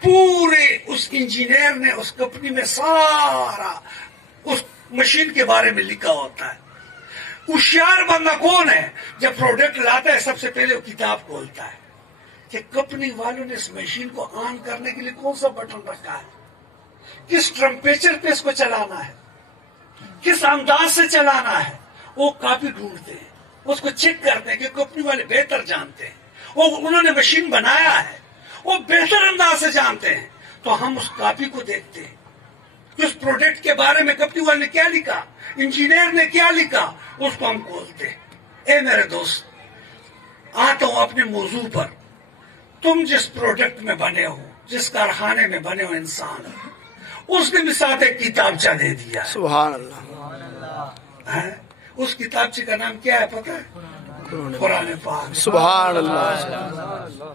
پورے اس انجینئر نے اس کمپنی میں سارا اس مشین کے بارے میں لکھا ہوتا ہے. ہوشیار بندہ کون ہے؟ جب پروڈکٹ لاتا ہے سب سے پہلے وہ کتاب کھولتا ہے کہ کمپنی والوں نے اس مشین کو آن کرنے کے لیے کون سا بٹن رکھا ہے، کس ٹمپریچر پہ اس کو چلانا ہے، کس انداز سے چلانا ہے. وہ کاپی ڈھونڈتے ہیں، اس کو چیک کرتے ہیں کہ کمپنی والے بہتر جانتے ہیں، وہ انہوں نے مشین بنایا ہے، وہ بہتر انداز سے جانتے ہیں. تو ہم اس کاپی کو دیکھتے ہیں کہ اس پروڈکٹ کے بارے میں کمپنی والے نے کیا لکھا، انجینئر نے کیا لکھا، اس کو ہم کھولتے ہیں. اے میرے دوست، آتا ہوں اپنے موضوع پر. تم جس پروڈکٹ میں بنے ہو، جس کارخانے میں بنے ہو انسان، اس نے بھی ساتھ ایک کتابچہ دے دیا ہے. سبحان اللہ. اس کتابچے کا نام کیا ہے پتہ ہے؟ قرآن پاک. سبحان اللہ.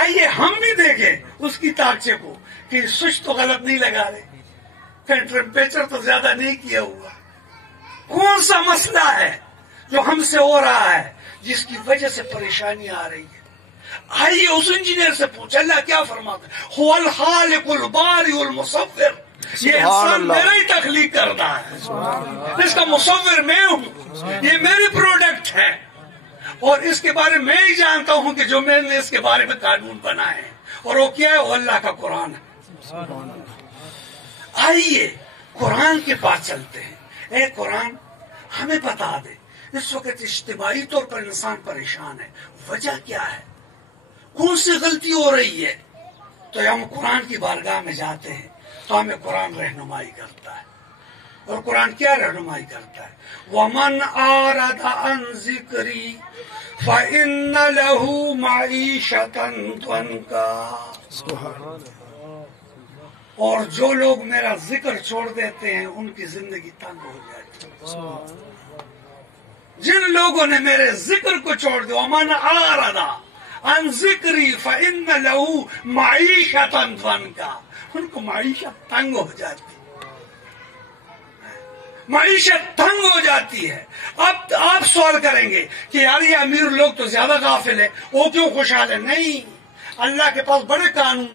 آئیے ہم بھی دیکھیں اس کتابچے کو کہ سوئچ تو غلط نہیں لگا رہے، پھر ٹمپریچر تو زیادہ نہیں کیا ہوا. کون سا مسئلہ ہے جو ہم سے ہو رہا ہے جس کی وجہ سے پریشانی آ رہی ہے؟ آئیے اس انجینئر سے پوچھ، اللہ کیا فرماتا ہے؟ هو الخالق البارئ المصور. یہ انسان میرا ہی تخلیق کرتا ہے، اس کا مصور میں ہوں، یہ میری پروڈکٹ ہے، اور اس کے بارے میں ہی جانتا ہوں کہ جو میں نے اس کے بارے میں قانون بنائے ہیں، اور وہ کیا ہے؟ وہ اللہ کا قرآن ہے. آئیے قرآن کے پاس چلتے ہیں. اے قرآن ہمیں بتا دے، اس وقت اجتماعی طور پر انسان پریشان ہے، وجہ کیا ہے، کون سی غلطی ہو رہی ہے؟ تو ہم قرآن کی بارگاہ میں جاتے ہیں تو ہمیں قرآن رہنمائی کرتا ہے. اور قرآن کیا رہنمائی کرتا ہے؟ وَمَنْ أَعْرَضَ عَنْ ذِكْرِي فَإِنَّ لَهُ مَعِيشَةً ضَنْكًا. اور جو لوگ میرا ذکر چھوڑ دیتے ہیں ان کی زندگی تنگ ہو جاتی ہے. جن لوگوں نے میرے ذکر کو چھوڑ دیا، وَمَنْ أَعْرَضَ عَنْ ذِكْرِي فَإِنَّ لَهُ مَعِيشَةً ضَنْكًا. ان کو معیشت تنگ ہو جاتی ہے، معیشت تنگ ہو جاتی ہے. اب آپ سوال کریں گے کہ یار یہ امیر لوگ تو زیادہ غافل ہے، وہ کیوں خوشحال ہے؟ نہیں، اللہ کے پاس بڑے قانون